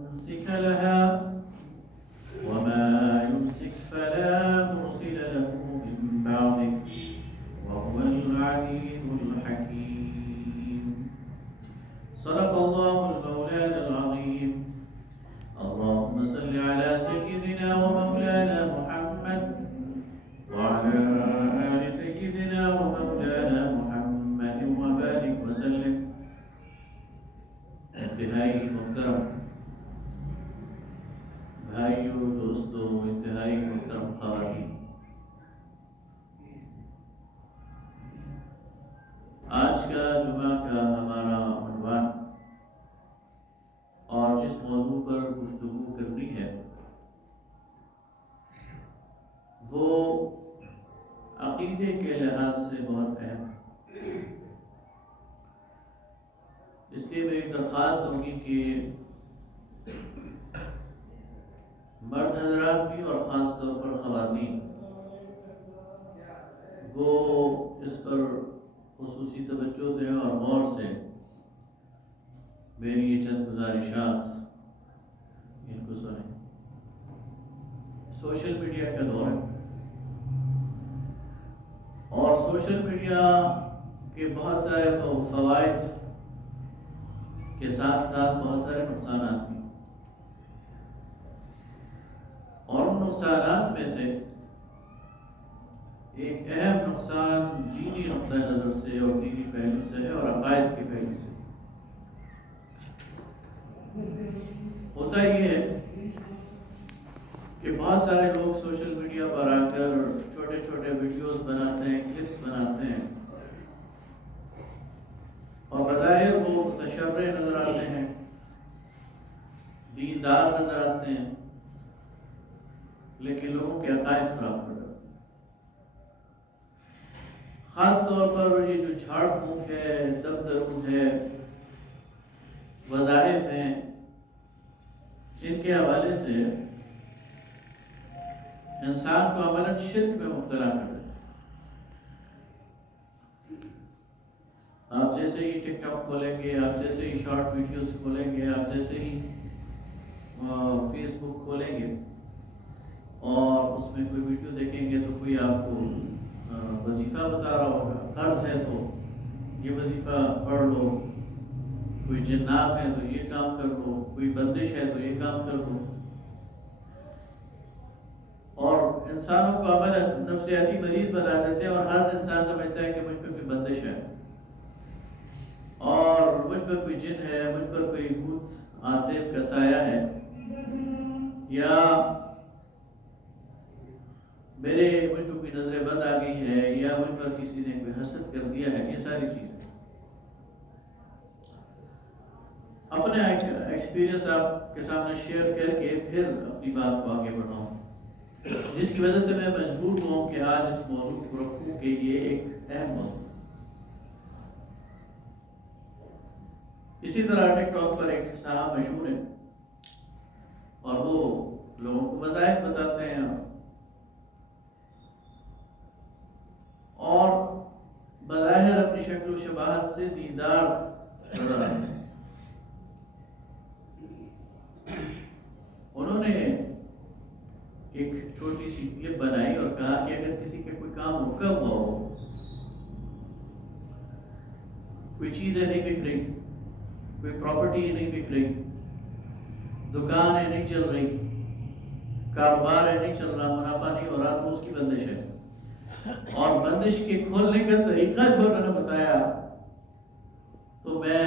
ممسك لها وما يمسك فلا مرسل له من بعده وهو العليم الحكيم. صدق الله المولان العظيم. اللهم صل على سيدنا ومولانا محمد وعلى آل سيدنا ومولانا محمد وبارك وسلم. انتہائی محترم بھائیوں، دوستوں، انتہائی محترم خواتین، آج کا جمعہ کا ہمارا عنوان اور جس موضوع پر گفتگو کرنی ہے وہ عقیدے کے لحاظ سے بہت اہم ہے۔ اس لیے میری درخواست ہوگی کہ مرد حضرات بھی اور خاص طور پر خواتین وہ اس پر خصوصی توجہ دیں اور غور سے میری یہ چند گزارشات ان کو سنیں۔ سوشل میڈیا کا دور ہے اور سوشل میڈیا کے بہت سارے فوائد کے ساتھ ساتھ بہت سارے نقصانات بھی، اور ان نقصانات میں سے ایک اہم نقصان دینی نقطہ نظر سے اور دینی پہلو سے ہے اور عقائد کے پہلو سے۔ ہوتا یہ ہے کہ بہت سارے لوگ سوشل میڈیا پر آ کر چھوٹے چھوٹے ویڈیوز بناتے ہیں، کلپس بناتے ہیں، اور بظاہر وہ متشرع نظر آتے ہیں، دیندار نظر آتے ہیں، لیکن لوگوں کے عقائد خراب ہو جاتے ہیں۔ خاص طور پر یہ جو جھاڑ پھونک ہے، دب درود ہے، وظائف ہیں، ان کے حوالے سے انسان کو عملاً شرک میں مبتلا کر دیتا ہے۔ آپ جیسے ہی ٹک ٹاک کھولیں گے، آپ جیسے ہی شارٹ ویڈیوز کھولیں گے، آپ جیسے ہی فیس بک کھولیں گے اور اس میں کوئی ویڈیو دیکھیں گے تو کوئی آپ کو وظیفہ بتا رہا ہوگا، قرض ہے تو یہ وظیفہ پڑھ لو، کوئی جنات ہے تو یہ کام کر لو، کوئی بندش ہے تو یہ کام کر لو، اور انسانوں کو عملاً نفسیاتی مریض بنا دیتے ہیں، اور ہر انسان سمجھتا ہے کہ مجھ پہ کوئی بندش ہے اور مجھ پر کوئی جن ہے، مجھ پر کوئی بھوت آصف کا سایہ ہے، یا مجھ پر کوئی نظر بد آ گئی ہے، یا مجھ پر کسی نے کوئی حسد کر دیا ہے۔ یہ ساری چیزیں اپنے ایکسپیرینس آپ کے سامنے شیئر کر کے پھر اپنی بات کو آگے بڑھاؤں، جس کی وجہ سے میں مجبور ہوں کہ آج اس موضوع کو رکھوں کہ یہ ایک اہم موضوع۔ اسی طرح ٹک ٹاک پر ایک صاحب مشہور ہے اور وہ لوگوں کو وظائف بتاتے ہیں اور بظاہر اپنی شکل و شباہت سے دیندار نظر آتے ہیں۔ انہوں نے ایک چھوٹی سی کلپ بنائی اور کہا کہ اگر کسی کا کوئی کام رکا ہوا ہو، کوئی چیزیں نہیں بک رہی، کوئی پراپرٹی نہیں بک رہی، دکان ہے نہیں چل رہی، کاروبار ہے نہیں چل رہا، منافع نہیں ہو رہا، تو اس کی بندش ہے، اور بندش کے کھولنے کا طریقہ جو انہوں نے بتایا تو میں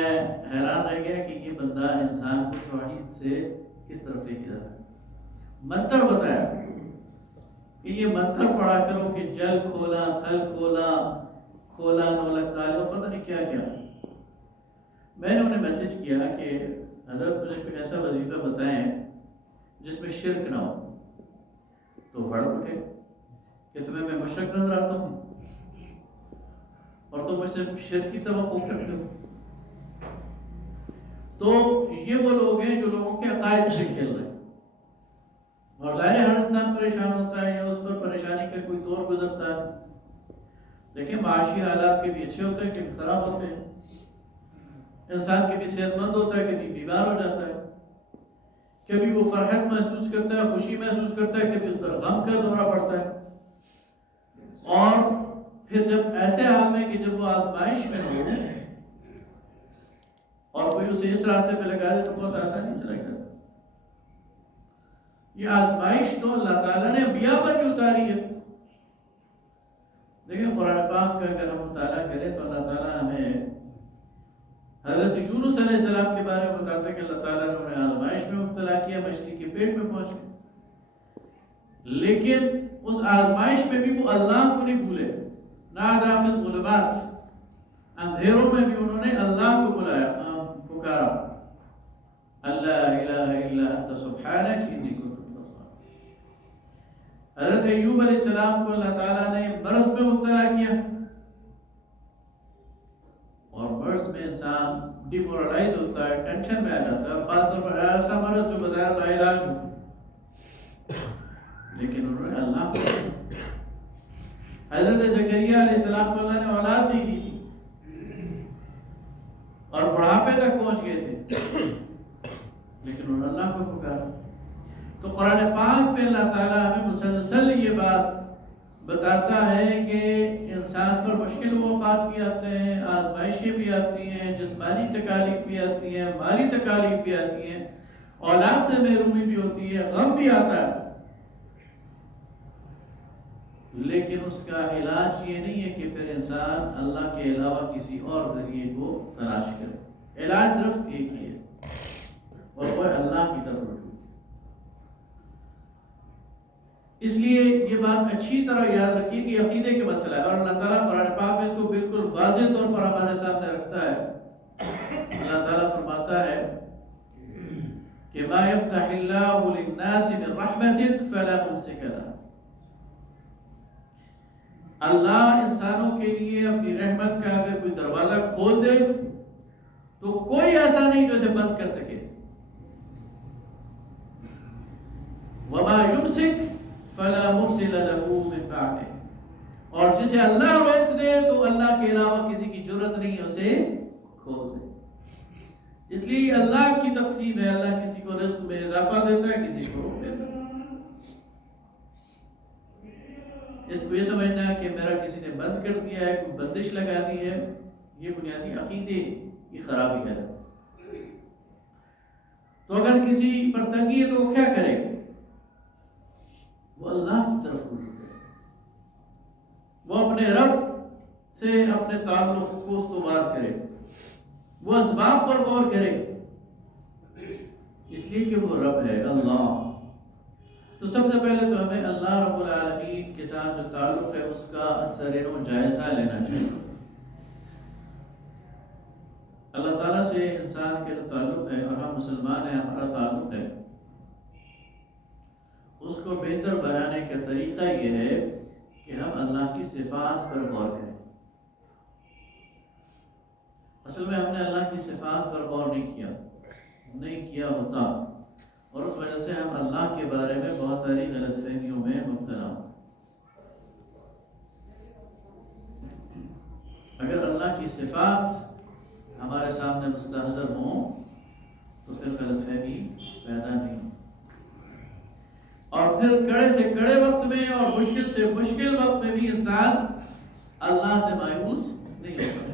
حیران رہ گیا کہ یہ بندہ انسان کو توحید سے کس طرف لے کے جاتا ہے۔ منتر بتایا کہ یہ منتر پڑھا کرو کہ جل کھولا، تھل کھولا، کھولا نولک تالو، پتہ نہیں کیا کیا۔ میں نے انہیں میسج کیا کہ حضرت مجھے کوئی ایسا وظیفہ بتائیں جس میں شرک نہ ہو، تو بڑھ اٹھے کہ تمہیں میں مشرک نظر آتا ہوں اور تم مجھ سے شرک کی توقع کرتے ہو۔ تو یہ وہ لوگ ہیں جو لوگوں کے عقائد سے کھیل رہے ہیں، اور ظاہر ہر انسان پریشان ہوتا ہے یا اس پر پریشانی کا کوئی دور گزرتا ہے، لیکن معاشی حالات کے بھی اچھے ہوتے ہیں کہ خراب ہوتے ہیں، انسان کے بھی صحت مند ہوتا ہے کہ بھی بیمار ہو جاتا ہے، کبھی وہ فرحت محسوس کرتا ہے، خوشی محسوس کرتا ہے، کبھی اس پر غم کا دورہ پڑتا ہے. اور پھر جب ایسے حال میں کہ جب وہ آزمائش میں ہو اور کوئی اسے اس راستے پہ لگا دے تو بہت آسانی سے لگ جاتا ہے. یہ آزمائش تو اللہ تعالیٰ نے انبیاء پر بھی اتاری ہے. دیکھیں قرآن پاک کا اگر ہم مطالعہ کریں تو اللہ تعالیٰ ہمیں حضرت یونس علیہ السلام کے بارے میں بتاتا ہے کہ اللہ تعالیٰ نے انہیں آزمائش میں مبتلا کیا، مچھلی کے پیٹ میں پہنچے، لیکن اس آزمائش میں بھی وہ اللہ کو نہیں بھولے. نادیٰ فی الظلمات، اندھیروں میں بھی انہوں نے اللہ کو بلایا، پکارا، اللہ الہ الا انت سبحانک انی کنت من الظالمین. حضرت ایوب علیہ السلام کو اللہ تعالیٰ نے مرض میں مبتلا کیا، اور مرض میں انسان ڈیمورلائز ہوتا ہے، ٹینشن میں آ جاتا ہے، اور خاص طور پر ایسا مرض جو بظاہر لا علاج ہو، لیکن انہوں نے اللہ کو. حضرت زکریا علیہ السلام کو اللہ نے اولاد نہیں دی تھی اور بڑھاپے تک پہنچ گئے تھے، لیکن انہوں نے اللہ کو پکارا. تو قرآن پاک پہ اللہ تعالیٰ ہمیں مسلسل یہ بات بتاتا ہے کہ انسان پر مشکل اوقات بھی آتے ہیں، آزمائشیں بھی آتی ہیں، جسمانی تکالیف بھی آتی ہیں، مالی تکالیف بھی آتی ہیں، اولاد سے محرومی بھی ہوتی ہے، غم بھی آتا ہے، لیکن اس کا علاج یہ نہیں ہے کہ پھر انسان اللہ کے علاوہ کسی اور ذریعے کو تلاش کرے. علاج صرف ایک ہی ہے اور وہ اللہ کی طرف رجوع. اس لیے یہ بات اچھی طرح یاد رکھیے کہ عقیدے کا مسئلہ ہے، اور اللہ تعالیٰ قرآن پاک میں اس کو بالکل واضح طور پر ہمارے سامنے رکھتا ہے. اللہ تعالیٰ فرماتا ہے کہ ما یفتح اللہ للناس من رحمت فلا ممسک لها. اللہ انسانوں کے لیے اپنی رحمت کا اگر کوئی دروازہ کھول دے تو کوئی ایسا نہیں جو اسے بند کر سکے. وما یمسک فلا مرسل له من بعده. اور جسے اللہ روک دے تو اللہ کے علاوہ کسی کی جرت نہیں ہے اسے کھول دے. اس لیے اللہ کی تقسیم ہے، اللہ کسی کو رزق میں اضافہ دیتا ہے، کسی کو روک دیتا ہے. اس کو یہ سمجھنا ہے کہ میرا کسی نے بند کر دیا ہے، کوئی بندش لگا دی ہے، یہ بنیادی عقیدے کی خرابی ہے. تو اگر کسی پر تنگی ہے تو وہ کیا کرے؟ وہ اللہ کی طرف رجوع کرے، وہ اپنے رب سے اپنے تعلق کو استوار کرے، وہ اسباب پر غور کرے، اس لیے کہ وہ رب ہے اللہ. تو سب سے پہلے تو ہمیں اللہ رب العالمین کے ساتھ جو تعلق ہے اس کا اثر و جائزہ لینا چاہیے. اللہ تعالیٰ سے انسان کے جو تعلق ہے، اور ہم مسلمان ہیں، ہمارا تعلق ہے، اس کو بہتر بنانے کا طریقہ یہ ہے کہ ہم اللہ کی صفات پر غور کریں. اصل میں ہم نے اللہ کی صفات پر غور نہیں کیا ہوتا، اور اس وجہ سے ہم اللہ کے بارے میں بہت ساری غلط فہمیوں میں مبتلا ہوں. اگر اللہ کی صفات ہمارے سامنے مستحضر ہوں تو پھر غلط فہمی پیدا نہیں. اور پھر کڑے سے کڑے وقت میں اور مشکل سے مشکل وقت میں بھی انسان اللہ سے مایوس نہیں ہوتا.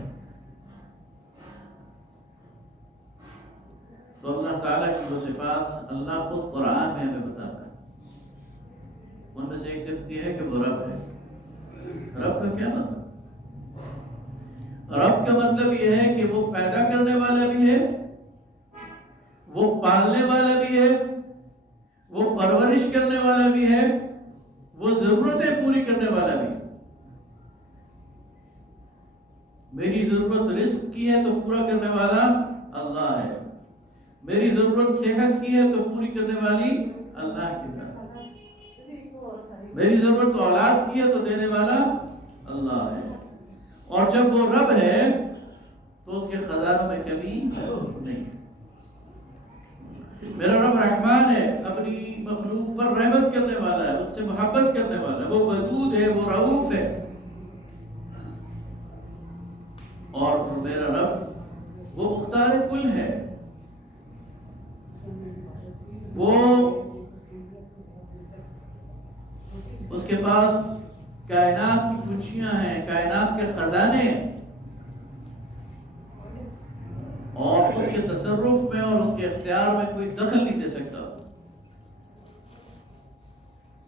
تو اللہ تعالیٰ کی وہ صفات اللہ خود قرآن میں ہمیں بتاتا ہے. ان میں سے ایک صفت یہ ہے کہ وہ رب ہے. رب کا کیا مطلب؟ رب کا مطلب یہ ہے کہ وہ پیدا کرنے والا بھی ہے، وہ پالنے والا بھی ہے، وہ پرورش کرنے والا بھی ہے، وہ ضرورتیں پوری کرنے والا بھی ہے. میری ضرورت رزق کی ہے تو پورا کرنے والا اللہ ہے، میری ضرورت صحت کی ہے تو پوری کرنے والی اللہ کی ذات ہے، میری ضرورت اولاد کی ہے تو دینے والا اللہ ہے. اور جب وہ رب ہے تو اس کے خزانوں میں کمی نہیں. میرا رب رحمان ہے، اپنی مخلوق پر رحمت کرنے والا ہے، اس سے محبت کرنے والا ہے، وہ ودود ہے، وہ رؤوف ہے. اور میرا رب وہ مختار کل ہے، وہ اس کے پاس کائنات کی کنچیاں ہیں، کائنات کے خزانے ہیں، اور اس کے تصرف میں اور اس کے اختیار میں کوئی دخل نہیں دے سکتا۔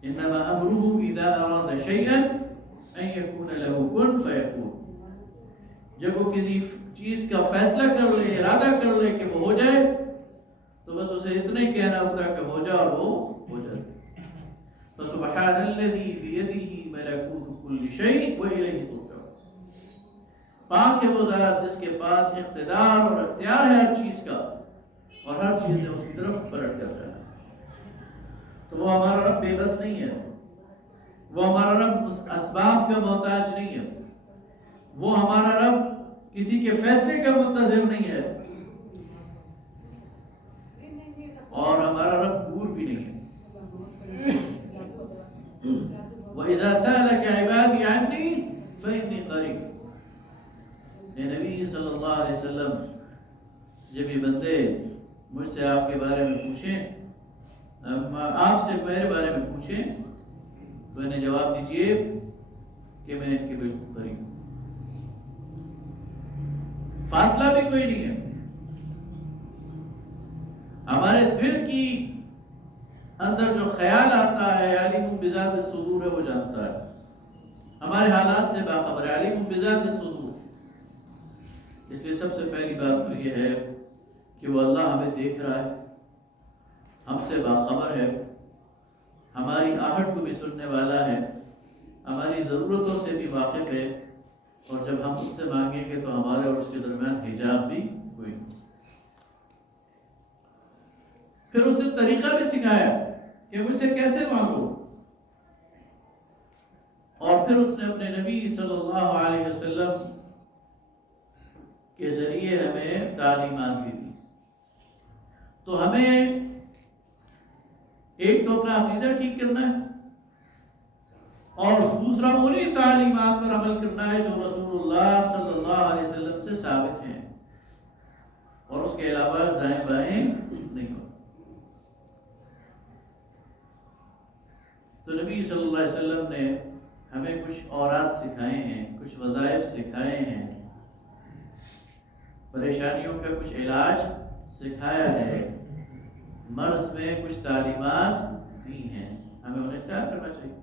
انما امره اذا اراد شيئا ان يكون له كن فيكون، جب وہ کسی چیز کا فیصلہ کر لے، ارادہ کر لے کہ وہ ہو جائے، تو بس اسے اتنا ہی کہنا ہوتا ہے کہ ہو جا، اور وہ ہو جائے۔ فسبحان الذي بيده ملكوت كل شيء واليه ترجعون، پاک ہے وہ ذات جس کے پاس اقتدار اور اختیار ہے ہر چیز کا، اور ہر چیز نے اس کی طرف پلٹ کر جانا ہے۔ تو وہ ہمارا رب بے بس نہیں ہے، وہ ہمارا رب اسباب کا محتاج نہیں ہے، وہ ہمارا رب کسی کے فیصلے کا منتظر نہیں ہے، اور ہمارا رب دور بھی نہیں ہے۔ وَإِذَا سَأَلَكَ عِبَادِي عَنِّي فَإِنِّي قَرِيبٌ، اے نبی صلی اللہ علیہ وسلم، جب یہ بندے مجھ سے آپ کے بارے میں پوچھیں، آپ سے میرے بارے میں پوچھیں، تو انہیں جواب دیجئے کہ میں ان کے بالکل قریب ہوں، فاصلہ بھی کوئی نہیں ہے۔ ہمارے دل کی اندر جو خیال آتا ہے، علیم بذات الصدور ہے، وہ جانتا ہے، ہمارے حالات سے باخبر ہے، علیم بذات الصدور۔ اس لیے سب سے پہلی بات تو یہ ہے کہ وہ اللہ ہمیں دیکھ رہا ہے، ہم سے باخبر ہے، ہماری آہٹ کو بھی سننے والا ہے، ہماری ضرورتوں سے بھی واقف ہے، اور جب ہم اس سے مانگیں گے تو ہمارے اور اس کے درمیان حجاب بھی کوئی نہیں۔ پھر اس نے طریقہ بھی سکھایا کہ مجھ سے کیسے مانگو، اور پھر اس نے اپنے نبی صلی اللہ علیہ وسلم کے ذریعے ہمیں تعلیمات بھی دی۔ تو ہمیں ایک تو اپنا عقیدہ ٹھیک کرنا ہے، اور دوسرا انہی تعلیمات پر عمل کرنا ہے جو رسول اللہ صلی اللہ علیہ وسلم سے ثابت ہیں، اور اس کے علاوہ دائیں بائیں نہیں ہو۔ تو نبی صلی اللہ علیہ وسلم نے ہمیں کچھ اورات سکھائے ہیں، کچھ وظائف سکھائے ہیں، پریشانیوں کا کچھ علاج سکھایا ہے، مرض میں کچھ تعلیمات دی ہیں، ہمیں انہیں اختیار کرنا چاہیے۔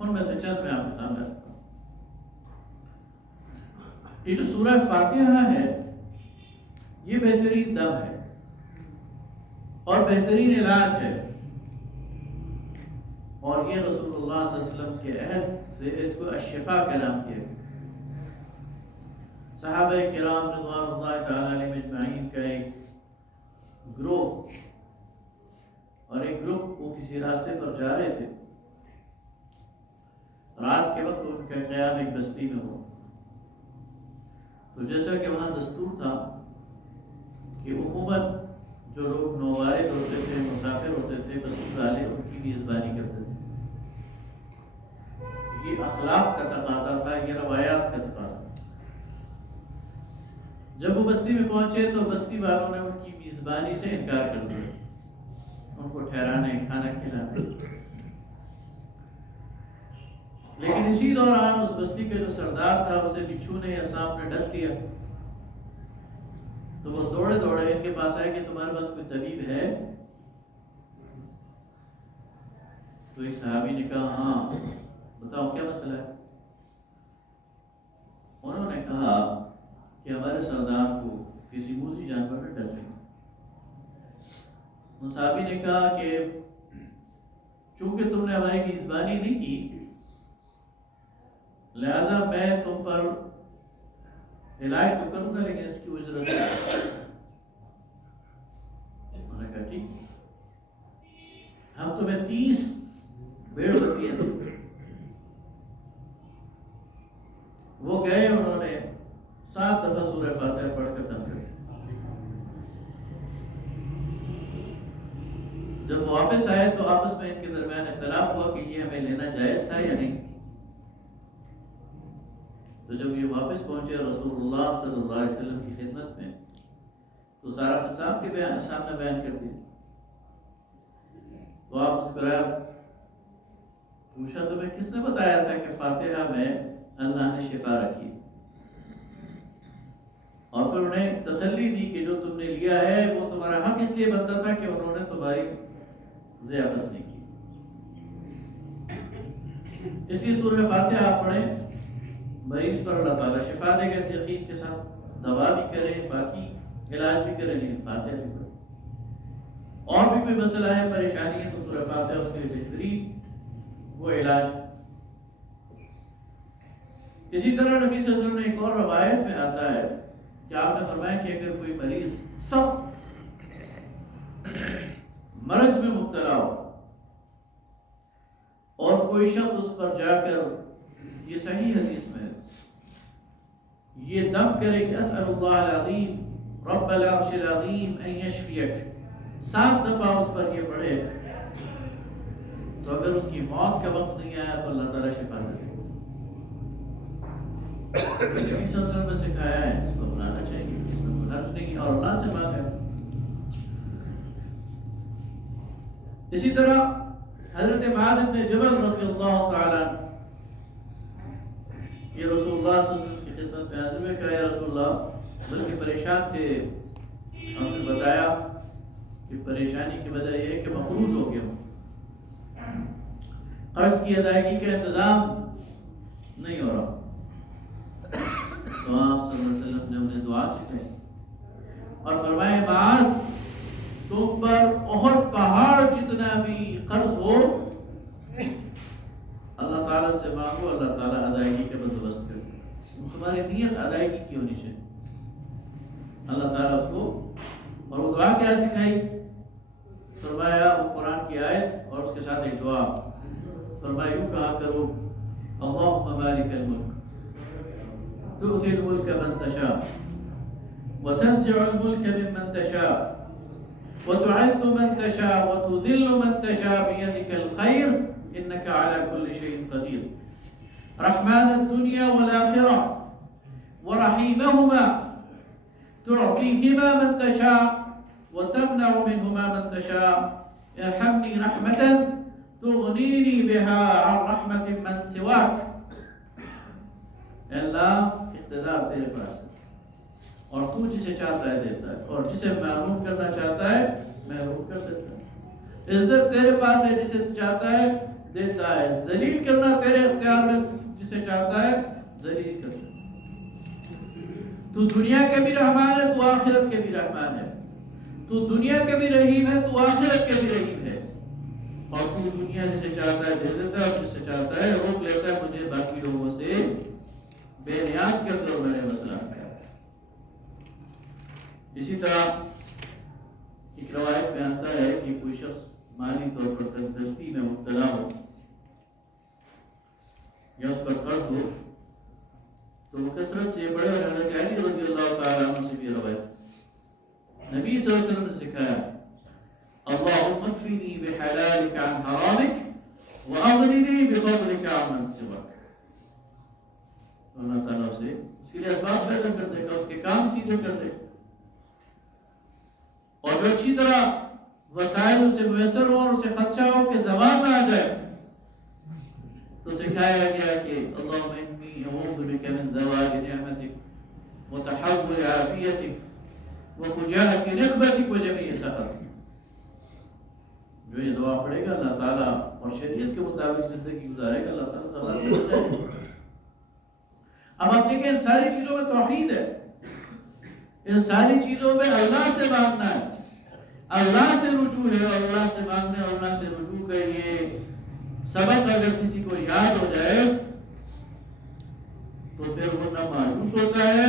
ان میں سے چند میں آپ کے سامنے رکھتا ہوں۔ یہ جو سورہ فاتحہ ہے، یہ بہترین دم ہے اور بہترین علاج ہے، اور یہ رسول اللہ صلی اللہ علیہ وسلم کے عہد سے اس کو الشفا کا نام دیا گیا۔ صحابہ کرام رضوان اللہ تعالی علیہم اجمعین کا ایک گروہ اور ایک گروپ وہ کسی راستے پر جا رہے تھے، رات کے وقت ان کا قیام ایک بستی میں ہوا۔ تو جیسا کہ وہاں دستور تھا کہ عموماً جو لوگ نوبارد ہوتے تھے، مسافر ہوتے تھے، بستی والے ان کی میزبانی کرتے تھے۔ یہ اخلاق کا تقاضا تھا، یہ روایات کا تقاضا تھا۔ جب وہ بستی میں پہنچے تو بستی والوں نے ان کی میزبانی سے انکار کر دیا، ان کو ٹھہرانے، کھانا کھلانے۔ لیکن اسی دوران اس بستی کا جو سردار تھا اسے بچھو نے یا سانپ نے ڈس لیا، تو وہ دوڑے دوڑے ان کے پاس آئے کہ تمہارے پاس کوئی طبیب ہے؟ تو ایک صحابی نے کہا ہاں بتاؤ کیا مسئلہ ہے؟ انہوں نے کہا کہ ہمارے سردار کو کسی موذی جانور نے ڈس لیا۔ صحابی نے کہا کہ چونکہ تم نے ہماری میزبانی نہیں کی، لہذا میں تم پر علاج تو کروں گا لیکن اس کی اجرت نہیں۔ انہوں نے کہا ٹھیک، ہم تمہیں 30 بھیڑ بکریاں دیں۔ وہ گئے، انہوں نے 7 دفعہ سورہ فاتحہ پڑھ کر دم کر دیا۔ جب وہ واپس آئے تو آپس میں ان کے درمیان اختلاف ہوا کہ یہ ہمیں لینا جائز تھا یا نہیں۔ تو جب یہ واپس پہنچے رسول اللہ صلی اللہ علیہ وسلم کی خدمت میں، تو سارا قصاب کے سامنے بیان کر دیا تو آپ مسکرایا. پوچھا تمہیں کس نے بتایا تھا کہ فاتحہ میں اللہ نے شفا رکھی؟ اور پھر انہیں تسلی دی کہ جو تم نے لیا ہے وہ تمہارا حق اس لیے بنتا تھا کہ انہوں نے تمہاری ضیافت نہیں کی. اس لیے سورہ فاتحہ آپ پڑھیں، مریض پر اللہ تعالیٰ شفا دے گا اس یقین کے ساتھ. دوا بھی کریں، باقی علاج بھی کریں، لیکن فاتحہ بھی پڑھیں. اور بھی کوئی مسئلہ ہے، پریشانی ہے، تو سورہ فاتحہ اس کے لیے بہترین وہ علاج. اسی طرح نبی صلی اللہ علیہ وسلم نے ایک اور روایت میں آتا ہے کہ آپ نے فرمایا کہ اگر کوئی مریض سخت مرض میں مبتلا ہو اور کوئی شخص اس پر جا کر، یہ صحیح حدیث میں یہ دم کرے کہ اسأل اللہ العظیم رب العرش العظیم ان یشفیک، 7 دفعہ اس پر یہ پڑھے، تو اگر اس کی موت کا وقت نہیں آیا تو اللہ تعالیٰ شفا دے. نبی صلی اللہ علیہ وسلم نے سکھایا ہے، اس کو بنانا چاہیے، اس میں کوئی حرج نہیں، اور اللہ سے مانگا. اسی طرح حضرت معاذ بن جبل رضی اللہ تعالیٰ یہ رسول اللہ صلی اللہ علیہ وسلم کی خدمت میں حاضر ہوئے، کہا یا رسول اللہ، بلکہ پریشان تھے. ہم نے بتایا کہ پریشانی کی وجہ یہ ہے کہ مقروض ہو گیا ہوں، قرض کی ادائیگی کا انتظام نہیں ہو رہا. تو آپ صلی اللہ علیہ وسلم نے انہیں دعا سکھائی اور فرمائے معاذ، تم پر احد پہاڑ جتنا بھی قرض ہو اللہ تعالیٰ سے مانگو، اللہ تعالیٰ ادائیگی کا بندوبست کرے. تمہاری نیت ادائیگی کی ہونی چاہیے، اللہ تعالیٰ اس کو. اور وہ دعا کیا سکھائی؟ فرمایا وہ قرآن کی آیت اور اس کے ساتھ ایک دعا. فرمایا یوں کہا کرو، اللہم مالک الملک تؤتی الملک من تشاء وتنزع الملک ممن تشاء وتعز من تشاء وتذل من تشاء بيدك الخير إنك على كل شيء قدير رحمن الدنيا والآخرة ورحيمهما تعطيهما من تشاء وتمنع منهما من تشاء ارحمني رحمة تغنيني بها عن رحمة من سواك. اللہ اقتدار تیرے پاس ہے اور تو جسے چاہتا ہے دیتا ہے اور جسے محروم کرنا چاہتا ہے محروم کر دیتا ہے. عزت تیرے پاس ہے، جسے چاہتا ہے دیتا ہے. ذلیل کرنا تیرے اختیار میں، جسے چاہتا ہے ذلیل کرتا ہے. تو دنیا کے بھی رحمان ہے، تو آخرت کے بھی رحمان ہے. تو دنیا کے بھی رحیم ہے، تو آخرت کے بھی رحیم ہے. اور تو دنیا جسے چاہتا ہے دے دیتا ہے اور جسے چاہتا ہے روک لیتا ہے. مجھے باقی لوگوں سے بے نیاز کر دو میرے مسئلہ. اسی طرح ایک روایت میں آتا ہے کہ کوئی شخص مالی طور پر تندرستی میں مبتلا ہو یا اس پر قرض ہو تو وہ کثرت سے پڑھے. اور حضرت علی رضی اللہ تعالیٰ عنہ سے بھی روایت، نبی صلی اللہ علیہ وسلم نے سکھایا اللہم اکفنی بحلالک عن حرامک واغننی بفضلک عن من سواک. اللہ تعالیٰ اسے اس کے لیے اسباب پیدا کر دے گا، اس کے کام سیدھے کر دے گا. اور جو اچھی طرح وسائل اسے میسر ہو اور اسے خدشہ ہو کہ زوال نہ آ جائے تو سکھایا گیا کہ اللہم انی اعوذ بک من زوال نعمتک وتحول عافیتک وفجاءۃ نقمتک وجمیع سخطک. جو یہ دعا پڑھے گا اللہ تعالیٰ اور شریعت کے مطابق زندگی گزارے گا، اللہ تعالیٰ زوال سے بچائے گا. اب آپ دیکھیں ان ساری چیزوں میں توحید ہے، ان ساری چیزوں میں اللہ سے مانگنا ہے، اللہ سے رجوع ہے. اور اللہ سے مانگنے اور اللہ سے رجوع کا یہ سبق اگر کسی کو یاد ہو جائے تو پھر وہ نہ مایوس ہوتا ہے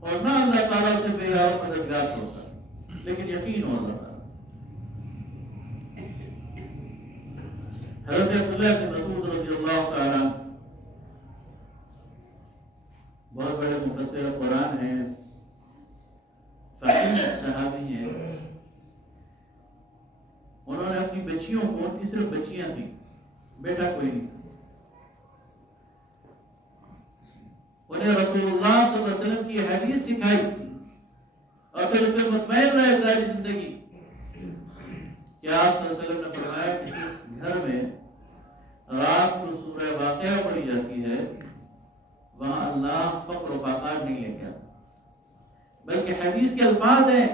اور نہ اللہ تعالیٰ سے بے اور مددگار ہوتا ہے، لیکن یقین ہو اللہ تعالیٰ. حضرت عبداللہ بن مسعود رضی اللہ تعالیٰ بہت بڑے مفسر قرآن ہیں، فقیہ صحابی ہیں. انہوں نے اپنی بچیوں کو، ان کی صرف بچیاں تھیں، بیٹا کوئی نہیں، انہیں رسول اللہ صلی اللہ علیہ وسلم کی حدیث سکھائی اور پھر اس پہ مطمئن رہے ساری زندگی کہ آپ صلی اللہ علیہ وسلم نے فرمایا کسی واقعہ پڑھی جاتی ہے وہاں اللہ فقر و فاقہ نہیں لے کے آتا، بلکہ حدیث کے الفاظ ہیں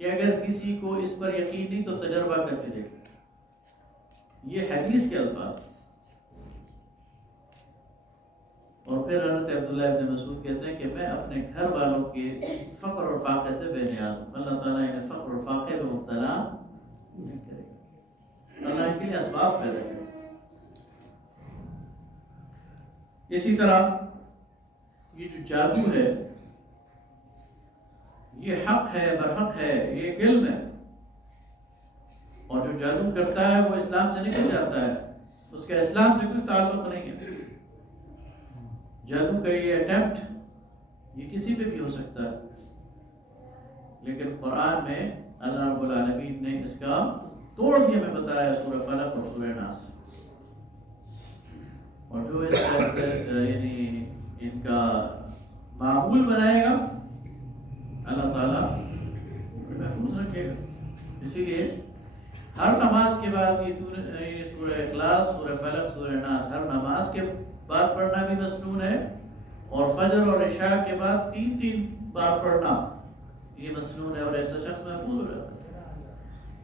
کہ اگر کسی کو اس پر یقین نہیں تو تجربہ کر کے دیکھے، یہ حدیث کے الفاظ۔ اور پھر حضرت عبداللہ ابن مسعود کہتے ہیں کہ میں اپنے گھر والوں کے فقر اور فاقے سے بے نیاز ہوں، اللہ تعالیٰ انہیں فقر اور فاقے میں مبتلا نہیں کرے گا، اللہ ان کے لیے اسباب پیدا کرے گا۔ اسی طرح یہ جو جادو ہے یہ حق ہے، برحق ہے، یہ ایک علم ہے، اور جو جادو کرتا ہے وہ اسلام سے نکل جاتا ہے، اس کا اسلام سے کوئی تعلق نہیں ہے۔ جادو کا یہ اٹیمپٹ یہ کسی پہ بھی ہو سکتا ہے، لیکن قرآن میں اللہ رب العالمین نے اس کا توڑ بھی ہمیں بتایا سورہ فلق اور سورہ ناس، اور جو اس کا یعنی ان کا معمول بنائے گا اللہ تعالیٰ محفوظ رکھے گا۔ اسی لیے ہر نماز کے بعد یہ سورہ اخلاص، سورہ فلق، سورہ ناس ہر نماز کے بعد پڑھنا بھی مسنون ہے، اور فجر اور عشاء کے بعد 3 بار پڑھنا یہ مسنون ہے، اور ایسا شخص محفوظ ہو جاتا ہے،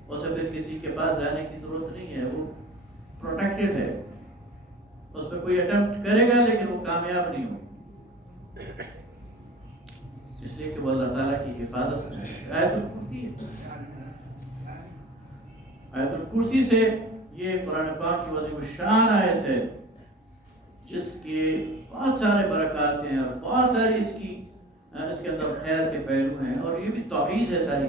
اسے پھر کسی کے پاس جانے کی ضرورت نہیں ہے، وہ پروٹیکٹڈ ہے، اس پہ کوئی اٹیمپٹ کرے گا لیکن وہ کامیاب نہیں ہو، اس لیے کہ وہ اللہ تعالیٰ کی حفاظت ہے۔ آیت الکرسی ہے، آیت الکرسی سے یہ قرآن پاک کی عظیم الشان آیت ہے جس کے بہت سارے برکات ہیں اور بہت ساری اس کے اندر خیر کے پہلو ہیں، اور یہ بھی توحید ہے ساری،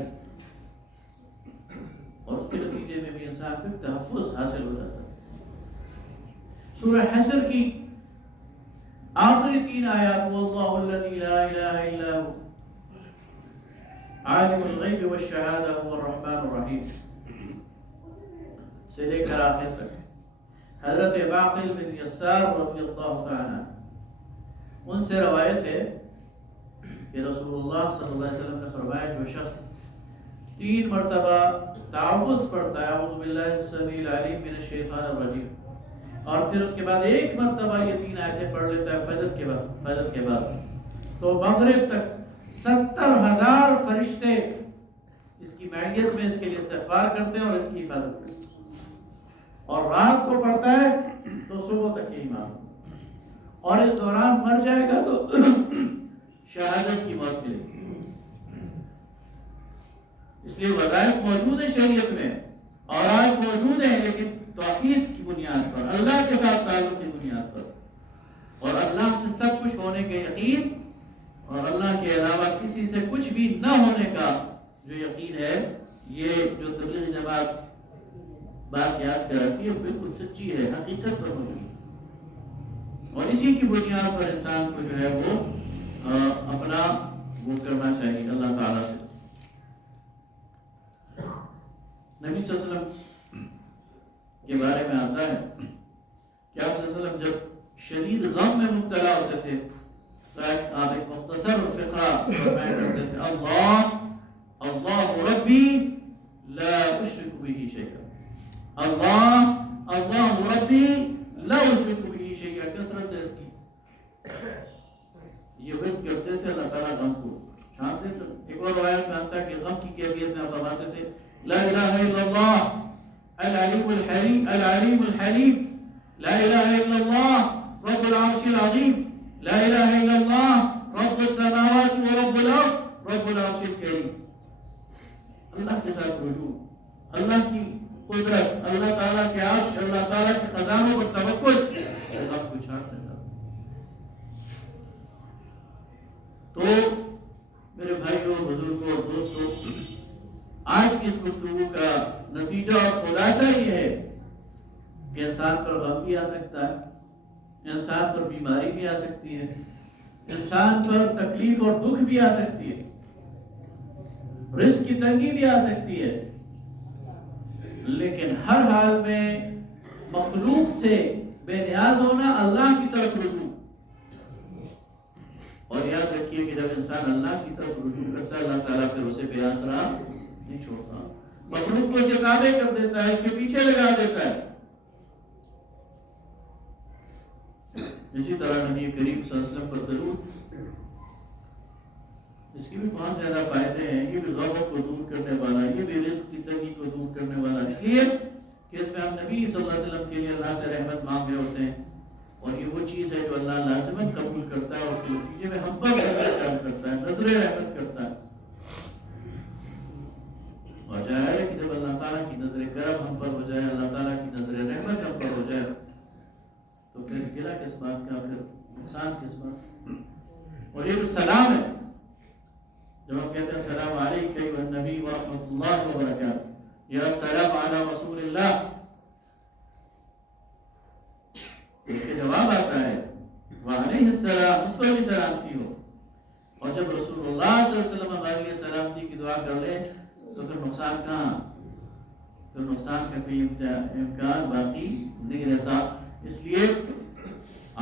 اور اس کے نتیجے میں بھی انسان کو تحفظ حاصل ہو جاتا ہے۔ سورہ حشر کی آخری 3 آیات، واللہ الذی لا الہ الا هو عالم الغیب والشہادہ هو الرحمن الرحیم سے لے کر آخر تک، حضرت باقل بن یسار رضی اللہ تعالیٰ ان سے روایت ہے کہ رسول اللہ صلی اللہ علیہ وسلم نے فرمایا جو شخص 3 مرتبہ تعوذ پڑھتا ہے، اعوذ باللہ السمیع العلیم من الشیطان الرجیم، اور پھر اس کے بعد 1 مرتبہ یہ 3 آیتیں پڑھ لیتا ہے فجر کے بعد، تو مغرب تک 70,000 فرشتے اس کی معیت میں اس کے لیے استغفار کرتے ہیں اور اس کی حفاظت کرتے ہیں، اور رات کو پڑھتا ہے تو صبح تک یہی مان، اور اس دوران مر جائے گا تو شہادت کی موت ملے گی۔ اس لیے وظائف موجود ہیں شریعت میں، اور آج موجود ہیں، لیکن توحید کی بنیاد پر، اللہ کے ساتھ تعلق کی بنیاد پر، اور اللہ سے سب کچھ ہونے کے یقین، اور اللہ کے علاوہ کسی سے کچھ بھی نہ ہونے کا جو یقین ہے، یہ جو تبلیغ جماعت بات یاد کراتی ہے بالکل سچی ہے، حقیقت پر موجود ہے، اور اسی کی بنیاد پر انسان کو جو ہے وہ اپنا وہ کرنا چاہیے اللہ تعالیٰ سے۔ نبی صلی اللہ علیہ وسلم کے بارے میں آتا ہے کہ آپ صلی اللہ علیہ وسلم جب شدید غم میں مبتلا ہوتے تھے تو آپ ایک مختصر فقرہ فرمایا کرتے تھے، اللہ ربی لا اشرک به شیئا، اللہ ربی لا اشرک به شیئا، کثرت سے اس کی یہ ورد کرتے تھے، اللہ تعالیٰ غم کو چھانتے تھے۔ ایک اور روایت میں آتا ہے کہ غم کی کیفیت میں آپ فرماتے تھے، لا الہ الا اللہ العلیم الحلیم لا الہ الا اللہ رب العرش العظیم لا الہ الا اللہ رب السماوات ورب الارض رب العرش الکریم۔ اللہ کے ساتھ رجوع، اللہ کی قدرت، اللہ تعالیٰ کے عرش، اللہ تعالیٰ کے خزانوں پر توکل، اللہ کو چھاڑنے کا۔ تو میرے بھائیوں، بزرگوں اور دوستوں، آج کی اس گفتگو کا نتیجہ اور خلاصہ یہ ہے کہ انسان پر غم بھی آ سکتا ہے، انسان پر بیماری بھی آ سکتی ہے، انسان پر تکلیف اور دکھ بھی آ سکتی ہے، رزق کی تنگی بھی آ سکتی ہے، لیکن ہر حال میں مخلوق سے بے نیاز ہونا، اللہ کی طرف رجوع، اور یاد رکھیے کہ جب انسان اللہ کی طرف رجوع کرتا ہے اللہ تعالیٰ پھر اسے بے آسرا نہیں چھوڑتا، مخلوق کو اس کے تابع کر دیتا ہے، اس کے پیچھے لگا دیتا ہے۔ اسی طرح نبی کریم صلی اللہ علیہ وسلم پر درود، اس کی بھی بہت زیادہ فائدے ہیں. یہ بھی غم کو دور کرنے والا، یہ بھی رزق کی تنگی کو دور کرنے والا، اس لیے کہ اس میں ہم نبی صلی اللہ علیہ وسلم کے لیے اللہ سے رحمت مانگ رہے ہوتے ہیں، اور یہ وہ چیز ہے جو اللہ لازماً قبول کرتا ہے، اس کے نتیجے میں ہم پر رحمت کرتا ہے، نظر رحمت کرتا ہے. اور ظاہر ہے کہ جب اللہ تعالیٰ کی نظر کرم ہم پر ہو جائے، اللہ تعالیٰ کی نظر رحمت ہم پر ہو جائے، تو پھر گلہ کس بات کا، پھر نقصان کس بات. اور یہ جو سلام ہے، جب ہم کہتے ہیں السلام علیکم ایھا النبی ورحمۃ اللہ وبرکاتہ، یا السلام علی رسول اللہ، اس کے جواب آتا ہے وعلیہ السلام، اس پر بھی سلامتی ہو. اور جب رسول اللہ صلی اللہ علیہ وسلم ہمارے لیے سلامتی کی دعا کر لے تو پھر نقصان کہاں، پھر نقصان کا کوئی امکان باقی نہیں رہتا. اس لیے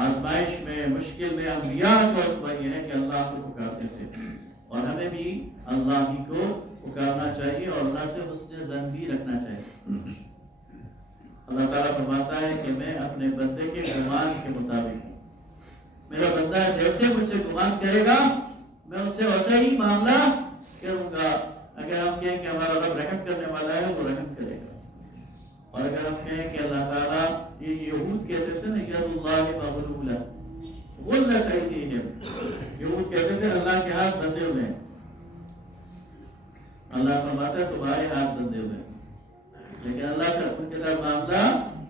آزمائش میں، مشکل میں انبیاء کا اسوہ یہ ہے کہ اللہ کو پکارتے تھے، اور ہمیں بھی اللہ ہی کو پکارنا چاہیے اور اللہ سے حسن ظن بھی رکھنا چاہیے. اللہ تعالیٰ فرماتا ہے کہ میں اپنے بندے کے گمان کے مطابق ہوں. میرا بندہ جیسے مجھ سے گمان کرے گا میں اس سے ویسا ہی معاملہ کروں گا. اگر ہم کہیں کہ ہمارا رب رحم کرنے والا ہے، وہ رحم کرے گا. اور اگر ہم کہیں کہ اللہ تعالیٰ، یہ یہود کہتے تھے نا ید اللہ مغلولہ، غلہ چاہیے ہے، یہود کہتے تھے اللہ کے ہاتھ بندھے ہوئے ہیں. اللہ فرماتا ہے تمہارے ہاتھ بندھے ہوئے ہیں، لیکن اللہ کا ان کے ساتھ معاملہ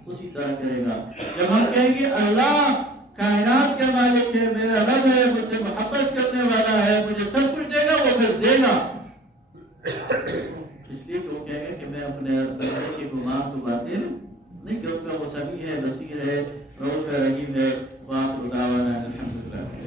اسی طرح کرے گا. جب ہم کہیں گے اللہ کائنات کا مالک ہے، میرا رب ہے، مجھ سے محبت کرنے والا ہے، مجھے سب کچھ دے گا، وہ پھر دے گا. اس لیے کہ وہ کہے گا کہ میں اپنے بندے کے گمان کو باطل نہیں کروں گا، وہ سمیع ہے، بصیر ہے، رؤوف ہے، رحیم ہے. وآخر دعوانا الحمدللہ.